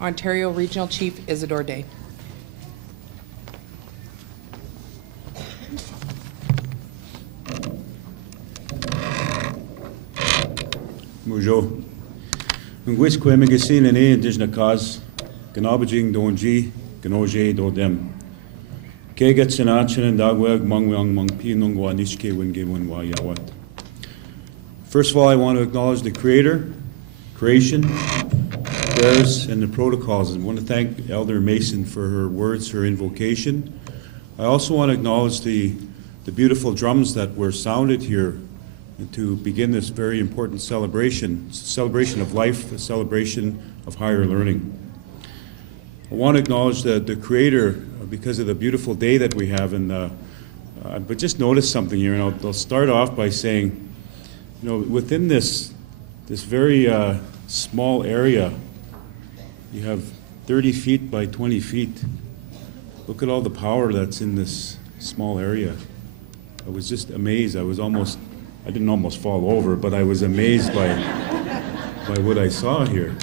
Ontario Regional Chief Isadore Day. Mujo. Ngwis kwe megasin and indigenous cause, Ganabajing donji, Ganoje do dem. Kegat Senachin and Dagweg Mangwang Mang Pinungwa Nishke Winge Winwa Yawat. First of all, I want to acknowledge the Creator, creation, prayers, and the protocols. I want to thank Elder Mason for her words, her invocation. I also want to acknowledge the beautiful drums that were sounded here to begin this very important celebration. It's a celebration of life, a celebration of higher learning. I want to acknowledge the Creator because of the beautiful day that we have. But just notice something here, and I'll start off by saying, you know, within this very small area, you have 30 feet by 20 feet. Look at all the power that's in this small area. I was just amazed. I didn't almost fall over, but I was amazed by what I saw here.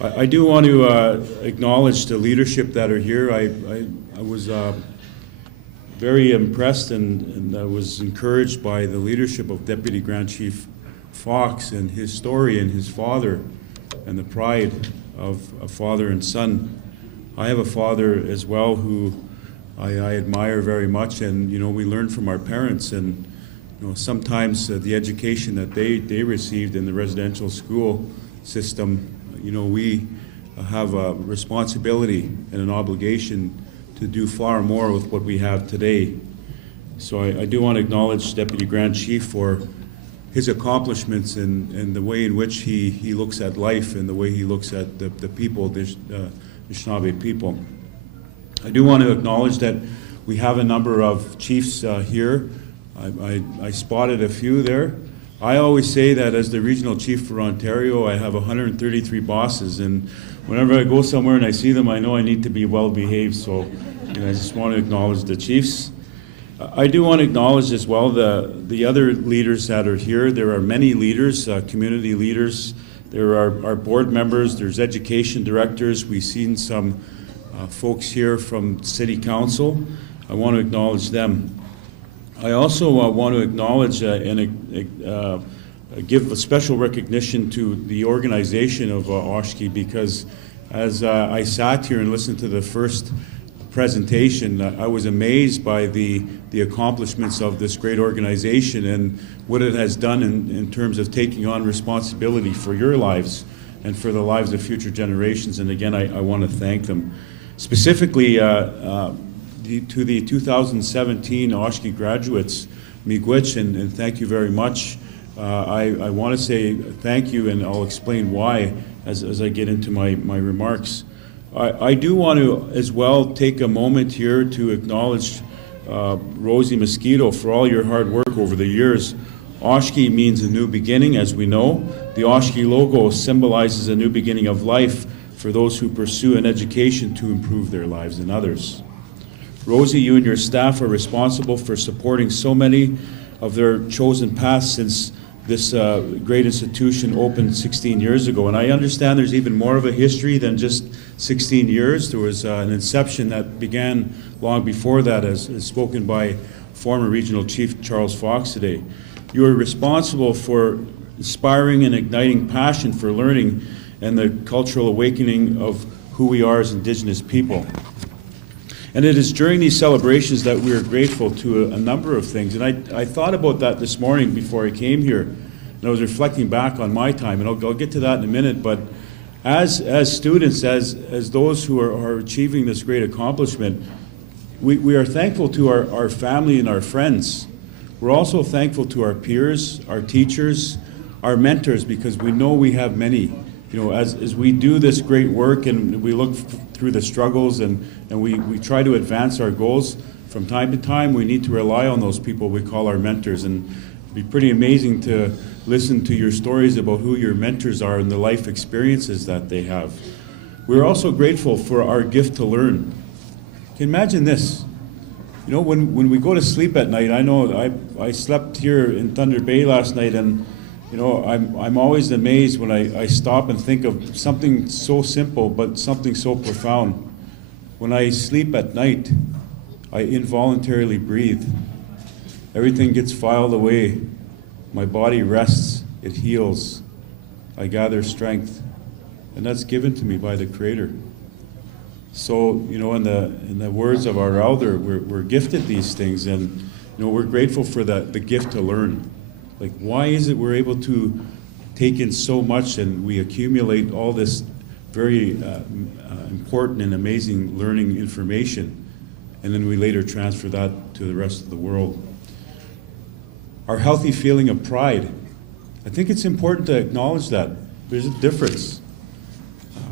I do want to acknowledge the leadership that are here. I was very impressed and I was encouraged by the leadership of Deputy Grand Chief Fox and his story and his father and the pride of a father and son. I have a father as well who I admire very much, and you know, we learn from our parents, and you know, sometimes the education that they received in the residential school system, you know, we have a responsibility and an obligation to do far more with what we have today. So I do want to acknowledge Deputy Grand Chief for his accomplishments and the way in which he looks at life and the way he looks at the people, the Nishnawbe people. I do want to acknowledge that we have a number of chiefs here. I spotted a few there. I always say that as the regional chief for Ontario, I have 133 bosses, and whenever I go somewhere and I see them, I know I need to be well behaved, so you know, I just want to acknowledge the chiefs. I do want to acknowledge as well the other leaders that are here. There are many leaders, community leaders. There are board members, there's education directors. We've seen some folks here from City Council. I want to acknowledge them. I also want to acknowledge and give a special recognition to the organization of Oshki, because as I sat here and listened to the first presentation, I was amazed by the accomplishments of this great organization and what it has done in terms of taking on responsibility for your lives and for the lives of future generations. And again, I want to thank them. Specifically, to the 2017 Oshki graduates, miigwech, and thank you very much. I want to say thank you, and I'll explain why as I get into my remarks. I do want to as well take a moment here to acknowledge Rosie Mosquito for all your hard work over the years. Oshki means a new beginning, as we know. The Oshki logo symbolizes a new beginning of life for those who pursue an education to improve their lives and others. Rosie, you and your staff are responsible for supporting so many of their chosen paths since this great institution opened 16 years ago. And I understand there's even more of a history than just 16 years. There was an inception that began long before that, as spoken by former Regional Chief Charles Fox today. You are responsible for inspiring and igniting passion for learning and the cultural awakening of who we are as Indigenous people. And it is during these celebrations that we are grateful to a number of things. And I thought about that this morning before I came here. And I was reflecting back on my time, and I'll get to that in a minute. But as students, as those who are achieving this great accomplishment, we are thankful to our family and our friends. We're also thankful to our peers, our teachers, our mentors, because we know we have many. You know, as we do this great work and we look through the struggles and we try to advance our goals, from time to time we need to rely on those people we call our mentors. And it'd be pretty amazing to listen to your stories about who your mentors are and the life experiences that they have. We're also grateful for our gift to learn. Can you imagine this? You know, when we go to sleep at night, I know I slept here in Thunder Bay last night, and You know, I'm always amazed when I stop and think of something so simple, but something so profound. When I sleep at night, I involuntarily breathe. Everything gets filed away. My body rests, it heals. I gather strength, and that's given to me by the Creator. So, you know, in the words of our elder, we're gifted these things, and, you know, we're grateful for the gift to learn. Like, why is it we're able to take in so much and we accumulate all this very important and amazing learning information, and then we later transfer that to the rest of the world? Our healthy feeling of pride. I think it's important to acknowledge that. There's a difference.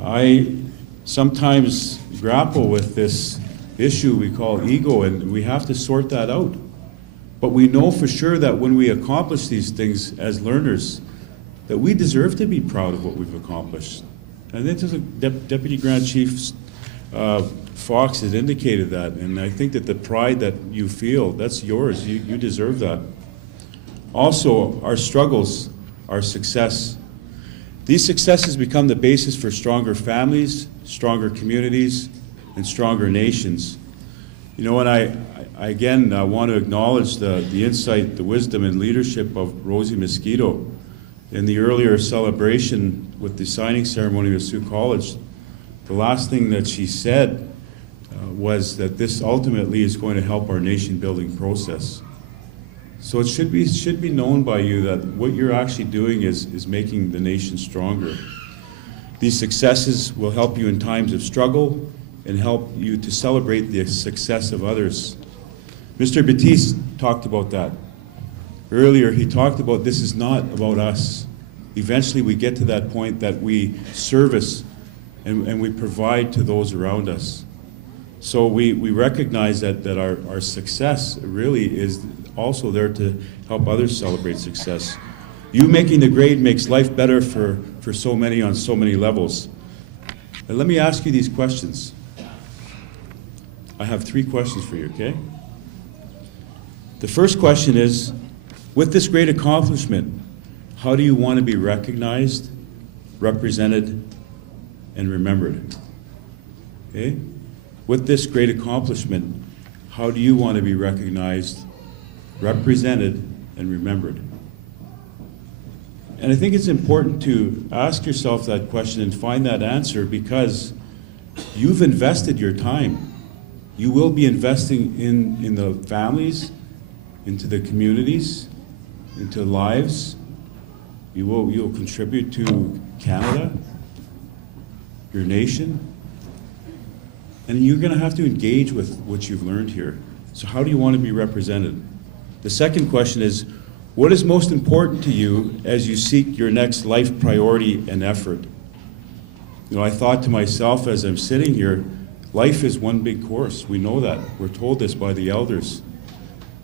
I sometimes grapple with this issue we call ego, and we have to sort that out. But we know for sure that when we accomplish these things as learners, that we deserve to be proud of what we've accomplished. And this is Deputy Grand Chief Fox has indicated that, and I think that the pride that you feel, that's yours. You deserve that. Also, our struggles, our success. These successes become the basis for stronger families, stronger communities, and stronger nations. You know, and I again want to acknowledge the insight, the wisdom, and leadership of Rosie Mosquito. In the earlier celebration with the signing ceremony of Sioux College, the last thing that she said was that this ultimately is going to help our nation-building process. So it should be known by you that what you're actually doing is making the nation stronger. These successes will help you in times of struggle and help you to celebrate the success of others. Mr. Batiste talked about that. Earlier, he talked about this is not about us. Eventually, we get to that point that we service and we provide to those around us. So we recognize that our success really is also there to help others celebrate success. You making the grade makes life better for so many on so many levels. And let me ask you these questions. I have 3 questions for you, okay? The first question is, with this great accomplishment, how do you want to be recognized, represented, and remembered? Okay? With this great accomplishment, how do you want to be recognized, represented, and remembered? And I think it's important to ask yourself that question and find that answer, because you've invested your time. You will be investing in the families, into the communities, into lives. You'll contribute to Canada, your nation, and you're going to have to engage with what you've learned here. So how do you want to be represented? The second question is, what is most important to you as you seek your next life priority and effort? You know, I thought to myself as I'm sitting here, life is one big course. We know that. We're told this by the elders.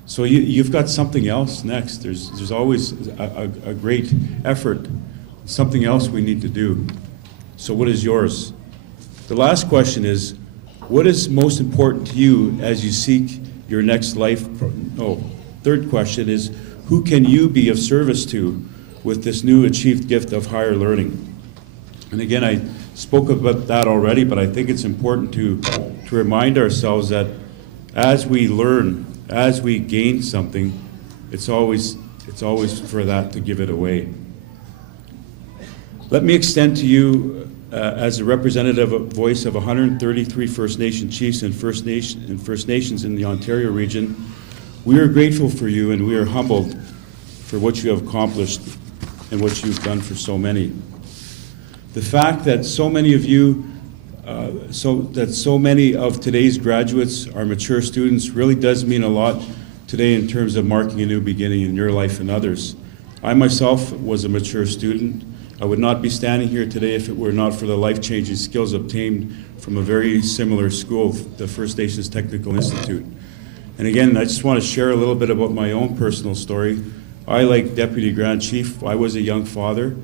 So you've got something else next. There's always a great effort, something else we need to do. So what is yours? The last question is, what is most important to you as you seek your next life? Third question is, who can you be of service to with this new achieved gift of higher learning? And again, I spoke about that already, but I think it's important to remind ourselves that as we learn, as we gain something, it's always for that to give it away. Let me extend to you as a representative voice of 133 First Nation chiefs and First Nations in the Ontario region. We are grateful for you, and we are humbled for what you have accomplished and what you've done for so many. The fact that so many of you so many of today's graduates are mature students really does mean a lot today in terms of marking a new beginning in your life and others. I myself was a mature student. I would not be standing here today if it were not for the life-changing skills obtained from a very similar school, the First Nations Technical Institute. And again, I just want to share a little bit about my own personal story. I, like Deputy Grand Chief, I was a young father.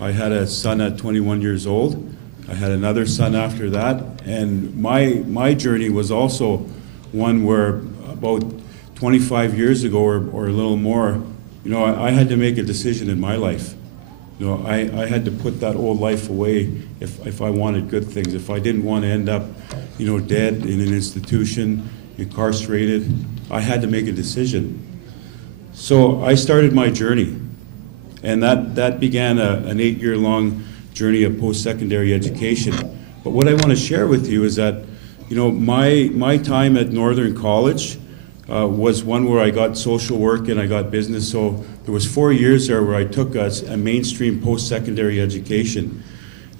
I had a son at 21 years old. I had another son after that, and my journey was also one where about 25 years ago or a little more, You know, I had to make a decision in my life. You know, I had to put that old life away if I wanted good things. If I didn't want to end up, you know, dead in an institution, incarcerated, I had to make a decision. So I started my journey, and that began an 8-year-long journey of post-secondary education. But what I want to share with you is that, you know, my time at Northern College was one where I got social work and I got business. So there was 4 years there where I took a mainstream post-secondary education.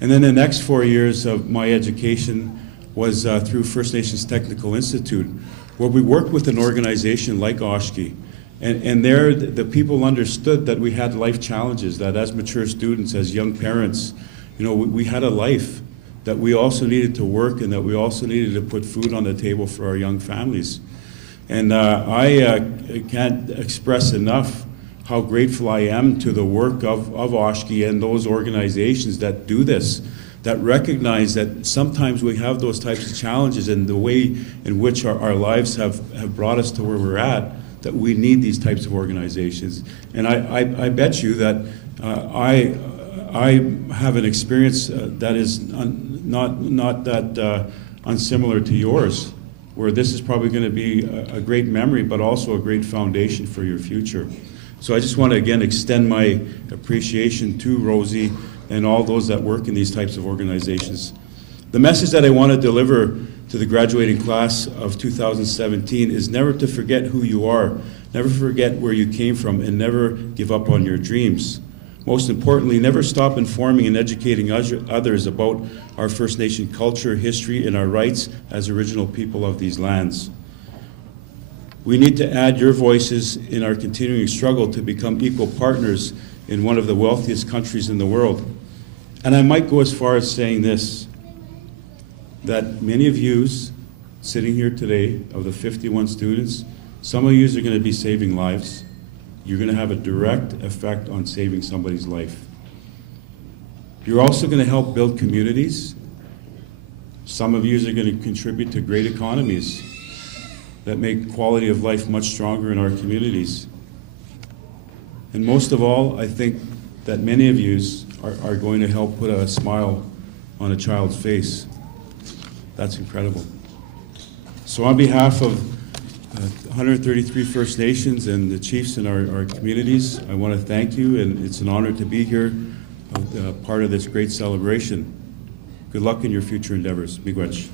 And then the next 4 years of my education was through First Nations Technical Institute, where we worked with an organization like Oshki. And there, the people understood that we had life challenges, that as mature students, as young parents, you know, we had a life, that we also needed to work and that we also needed to put food on the table for our young families. And I can't express enough how grateful I am to the work of Oshki and those organizations that do this, that recognize that sometimes we have those types of challenges, and the way in which our lives have brought us to where we're at, that we need these types of organizations. And I bet you that I have an experience that is not that unsimilar to yours, where this is probably going to be a great memory, but also a great foundation for your future. So I just want to again extend my appreciation to Rosie and all those that work in these types of organizations. The message that I want to deliver to the graduating class of 2017 is never to forget who you are, never forget where you came from, and never give up on your dreams. Most importantly, never stop informing and educating others about our First Nation culture, history, and our rights as original people of these lands. We need to add your voices in our continuing struggle to become equal partners in one of the wealthiest countries in the world. And I might go as far as saying this, that many of you sitting here today, of the 51 students, some of you are going to be saving lives. You're going to have a direct effect on saving somebody's life. You're also going to help build communities. Some of you are going to contribute to great economies that make quality of life much stronger in our communities. And most of all, I think that many of you are going to help put a smile on a child's face. That's incredible. So on behalf of 133 First Nations and the chiefs in our communities, I want to thank you, and it's an honor to be here, part of this great celebration. Good luck in your future endeavors. Miigwech.